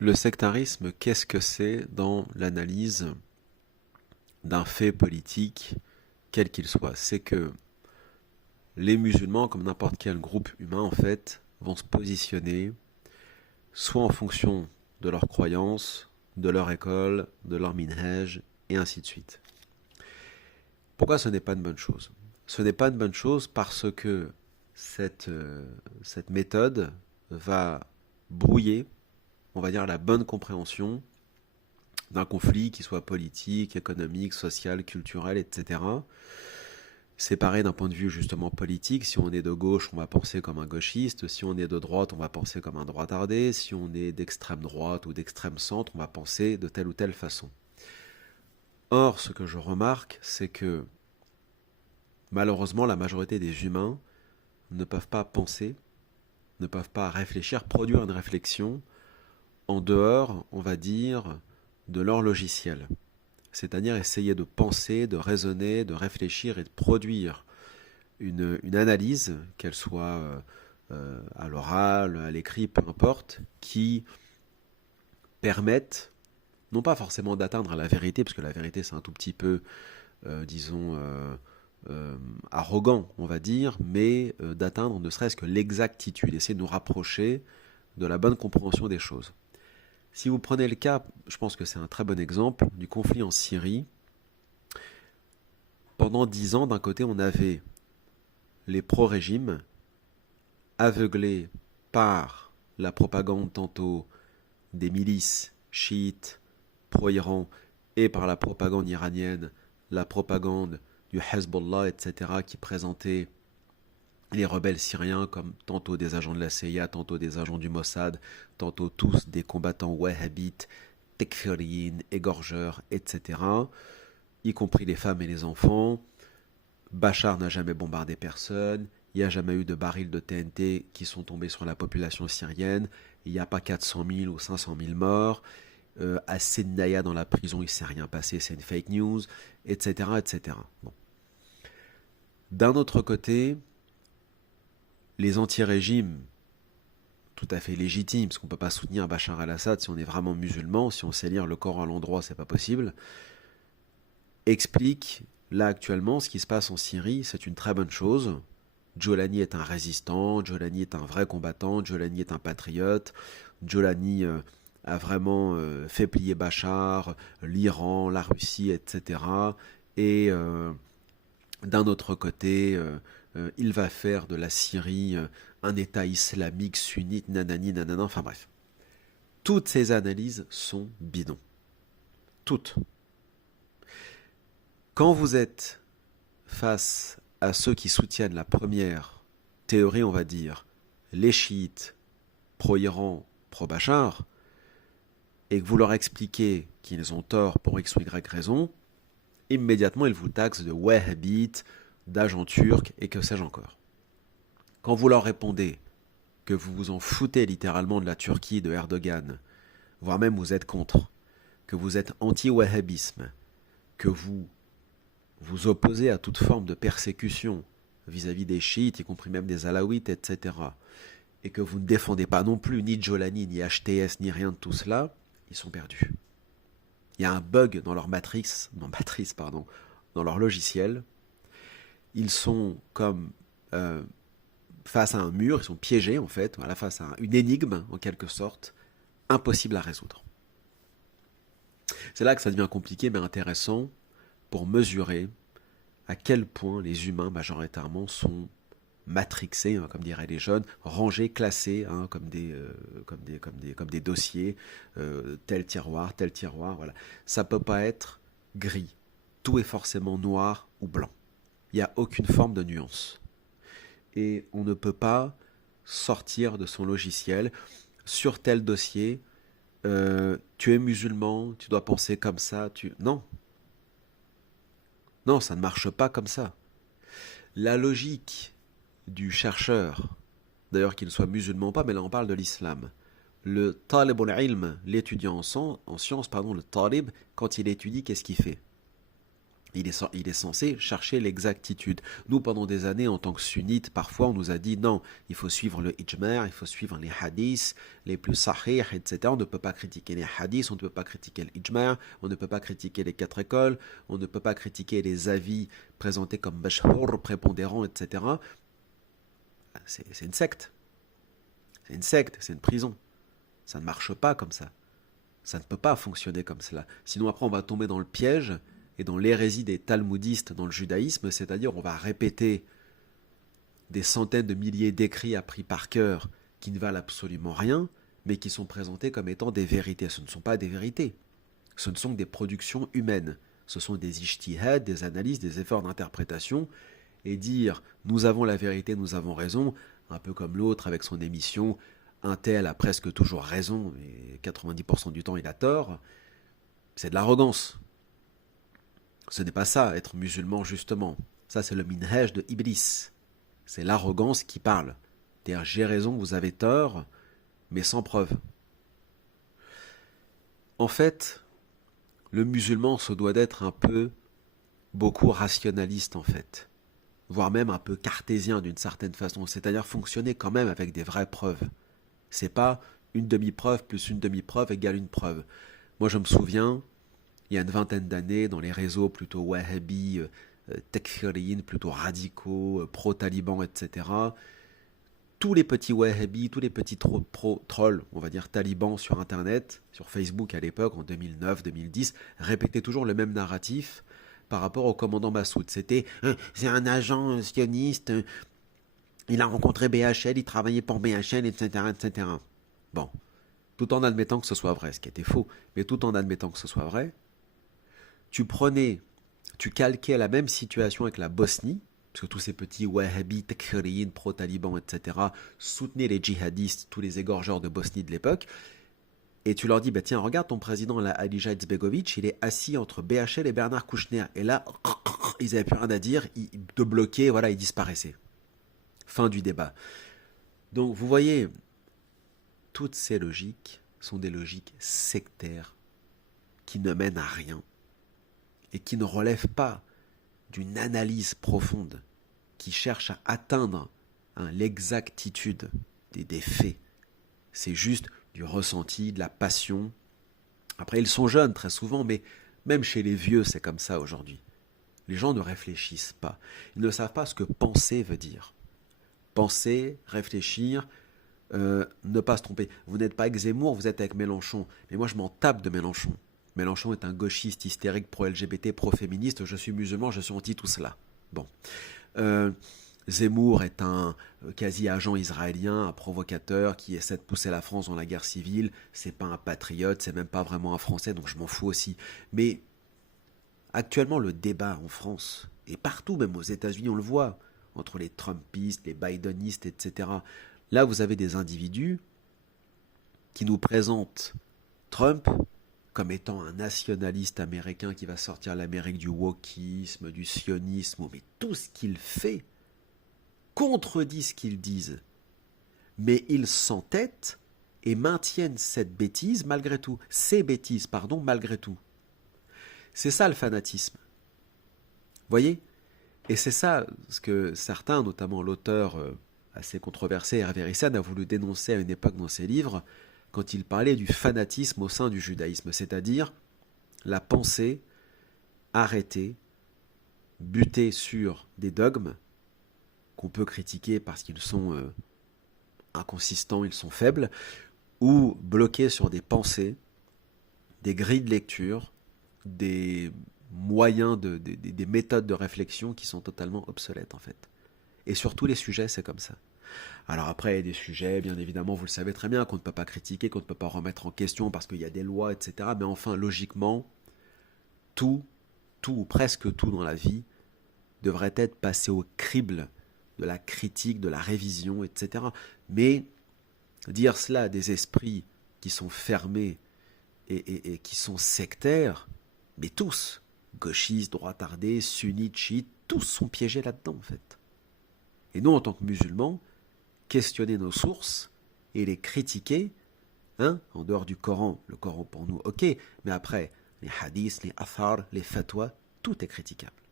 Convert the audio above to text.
Le sectarisme, qu'est-ce que c'est dans l'analyse d'un fait politique, quel qu'il soit? C'est que les musulmans, comme n'importe quel groupe humain, en fait, vont se positionner soit en fonction de leurs croyances, de leur école, de leur minhaj, et ainsi de suite. Pourquoi ce n'est pas une bonne chose? Ce n'est pas une bonne chose parce que cette méthode va brouiller, on va dire, la bonne compréhension d'un conflit qui soit politique, économique, social, culturel, etc. C'est pareil d'un point de vue justement politique. Si on est de gauche, on va penser comme un gauchiste. Si on est de droite, on va penser comme un droitardé. Si on est d'extrême droite ou d'extrême centre, on va penser de telle ou telle façon. Or, ce que je remarque, c'est que malheureusement, la majorité des humains ne peuvent pas penser, ne peuvent pas réfléchir, produire une réflexion en dehors, on va dire, de leur logiciel. C'est-à-dire essayer de penser, de raisonner, de réfléchir et de produire une analyse, qu'elle soit à l'oral, à l'écrit, peu importe, qui permette, non pas forcément d'atteindre la vérité, parce que la vérité c'est un tout petit peu, disons, arrogant, on va dire, mais d'atteindre ne serait-ce que l'exactitude, essayer de nous rapprocher de la bonne compréhension des choses. Si vous prenez le cas, je pense que c'est un très bon exemple, du conflit en Syrie, pendant 10 ans, d'un côté, on avait les pro-régimes, aveuglés par la propagande tantôt des milices chiites pro-Iran et par la propagande iranienne, la propagande du Hezbollah, etc., qui présentait les rebelles syriens comme tantôt des agents de la CIA, tantôt des agents du Mossad, tantôt tous des combattants wahhabites, tekfiriyin, égorgeurs, etc., y compris les femmes et les enfants. Bachar n'a jamais bombardé personne, il n'y a jamais eu de barils de TNT qui sont tombés sur la population syrienne, il n'y a pas 400 000 ou 500 000 morts, à Sednaya dans la prison il ne s'est rien passé, c'est une fake news, etc. etc. Bon. D'un autre côté, les anti-régimes, tout à fait légitimes, parce qu'on ne peut pas soutenir Bachar el-Assad si on est vraiment musulman, si on sait lire le Coran à l'endroit, c'est pas possible, expliquent là actuellement ce qui se passe en Syrie, c'est une très bonne chose. Jolani est un résistant, Jolani est un vrai combattant, Jolani est un patriote, Jolani a vraiment fait plier Bachar, l'Iran, la Russie, etc. Et d'un autre côté, il va faire de la Syrie un État islamique sunnite, nanani, nanana, enfin bref. Toutes ces analyses sont bidons. Toutes. Quand vous êtes face à ceux qui soutiennent la première théorie, on va dire, les chiites pro-Iran, pro-Bachar, et que vous leur expliquez qu'ils ont tort pour X ou Y raison, immédiatement ils vous taxent de wahhabites, d'agents turcs et que sais-je encore. Quand vous leur répondez que vous vous en foutez littéralement de la Turquie, de Erdogan, voire même vous êtes contre, que vous êtes anti-wahhabisme, que vous vous opposez à toute forme de persécution vis-à-vis des chiites, y compris même des alaouites, etc., et que vous ne défendez pas non plus ni Jolani, ni HTS, ni rien de tout cela, ils sont perdus. Il y a un bug dans leur dans leur logiciel. Ils sont comme face à un mur, ils sont piégés en fait, voilà, face à une énigme en quelque sorte, impossible à résoudre. C'est là que ça devient compliqué mais intéressant pour mesurer à quel point les humains majoritairement sont matrixés, hein, comme diraient les jeunes, rangés, classés, hein, comme des dossiers, tel tiroir, voilà. Ça ne peut pas être gris. Tout est forcément noir ou blanc. Il n'y a aucune forme de nuance. Et on ne peut pas sortir de son logiciel sur tel dossier. Tu es musulman, tu dois penser comme ça. Non, non, ça ne marche pas comme ça. La logique du chercheur, d'ailleurs qu'il soit musulman ou pas, mais là on parle de l'islam. Le talib al-ilm, l'étudiant en sciences, le talib, quand il étudie, qu'est-ce qu'il fait? Il est censé chercher l'exactitude. Nous, pendant des années, en tant que sunnites, parfois, on nous a dit non, il faut suivre le ijma', il faut suivre les hadiths, les plus sahih, etc. On ne peut pas critiquer les hadiths, on ne peut pas critiquer l'ijma', on ne peut pas critiquer les 4 écoles, on ne peut pas critiquer les avis présentés comme mashhour, prépondérants, etc. C'est une secte. C'est une secte, c'est une prison. Ça ne marche pas comme ça. Ça ne peut pas fonctionner comme cela. Sinon, après, on va tomber dans le piège et dans l'hérésie des talmudistes dans le judaïsme, c'est-à-dire on va répéter des centaines de milliers d'écrits appris par cœur qui ne valent absolument rien, mais qui sont présentés comme étant des vérités. Ce ne sont pas des vérités. Ce ne sont que des productions humaines. Ce sont des ijtihad, des analyses, des efforts d'interprétation, et dire « nous avons la vérité, nous avons raison », un peu comme l'autre avec son émission « un tel a presque toujours raison, et 90% du temps il a tort », c'est de l'arrogance. Ce n'est pas ça, être musulman, justement. Ça, c'est le minhaj de Iblis. C'est l'arrogance qui parle. C'est-à-dire, j'ai raison, vous avez tort, mais sans preuve. En fait, le musulman se doit d'être un peu, beaucoup rationaliste, en fait. Voire même un peu cartésien, d'une certaine façon. C'est-à-dire fonctionner quand même avec des vraies preuves. C'est pas une demi-preuve plus une demi-preuve égale une preuve. Moi, je me souviens, il y a une vingtaine d'années, dans les réseaux plutôt wahhabis, tekfirines, plutôt radicaux, pro-talibans, etc., tous les petits wahhabis, tous les petits trolls, on va dire talibans sur Internet, sur Facebook à l'époque, en 2009-2010, répétaient toujours le même narratif par rapport au commandant Massoud. C'était « c'est un agent sioniste, il a rencontré BHL, il travaillait pour BHL, etc. etc. » Bon, tout en admettant que ce soit vrai, ce qui était faux, mais tout en admettant que ce soit vrai, tu calquais la même situation avec la Bosnie, parce que tous ces petits wahhabis, takfirines, pro-talibans, etc., soutenaient les djihadistes, tous les égorgeurs de Bosnie de l'époque, et tu leur dis, bah tiens, regarde ton président, là, Alija Izetbegovic, il est assis entre BHL et Bernard Kouchner, et là, ils n'avaient plus rien à dire, de bloquer, voilà, ils disparaissaient. Fin du débat. Donc, vous voyez, toutes ces logiques sont des logiques sectaires, qui ne mènent à rien, et qui ne relèvent pas d'une analyse profonde, qui cherche à atteindre l'exactitude des faits. C'est juste du ressenti, de la passion. Après, ils sont jeunes très souvent, mais même chez les vieux, c'est comme ça aujourd'hui. Les gens ne réfléchissent pas. Ils ne savent pas ce que penser veut dire. Penser, réfléchir, ne pas se tromper. Vous n'êtes pas avec Zemmour, vous êtes avec Mélenchon. Mais moi, je m'en tape de Mélenchon. Mélenchon est un gauchiste hystérique pro-LGBT, pro-féministe. Je suis musulman, je suis anti tout cela. Bon. Zemmour est un quasi-agent israélien, un provocateur qui essaie de pousser la France dans la guerre civile. C'est pas un patriote, c'est même pas vraiment un Français, donc je m'en fous aussi. Mais actuellement, le débat en France, et partout, même aux États-Unis, on le voit, entre les Trumpistes, les Bidenistes, etc. Là, vous avez des individus qui nous présentent Trump comme étant un nationaliste américain qui va sortir l'Amérique du wokisme, du sionisme, mais tout ce qu'il fait contredit ce qu'ils disent. Mais ils s'entêtent et maintiennent cette bêtise malgré tout. Ces bêtises, pardon, malgré tout. C'est ça le fanatisme. Voyez ? Et c'est ça ce que certains, notamment l'auteur assez controversé, Hervé Rissan, a voulu dénoncer à une époque dans ses livres, quand il parlait du fanatisme au sein du judaïsme, c'est-à-dire la pensée arrêtée, butée sur des dogmes qu'on peut critiquer parce qu'ils sont inconsistants, ils sont faibles, ou bloquée sur des pensées, des grilles de lecture, des moyens, des méthodes de réflexion qui sont totalement obsolètes en fait. Et sur tous les sujets, c'est comme ça. Alors après, il y a des sujets, bien évidemment, vous le savez très bien, qu'on ne peut pas critiquer, qu'on ne peut pas remettre en question parce qu'il y a des lois, etc. Mais enfin, logiquement, tout ou presque tout dans la vie devrait être passé au crible de la critique, de la révision, etc. Mais dire cela à des esprits qui sont fermés et qui sont sectaires, mais tous, gauchistes, droitardés, sunnites, chiites, tous sont piégés là-dedans en fait. Et nous, en tant que musulmans, questionner nos sources et les critiquer, en dehors du Coran, le Coran pour nous, ok, mais après, les hadiths, les athars, les fatwas, tout est critiquable.